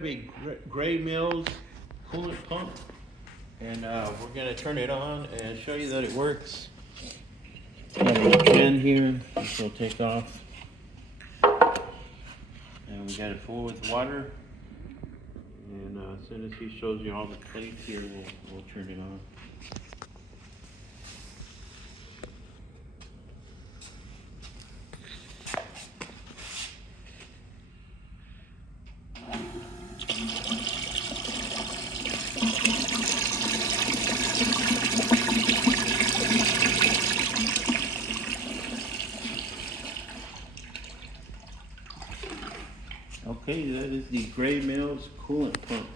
Big Graymills coolant pump, and we're gonna turn it on and show you that it works. Got a little pin here, this will take off, and we got it full with water. And as soon as he shows you all the plates here, we'll turn it on. Okay, that is the Graymills coolant pump.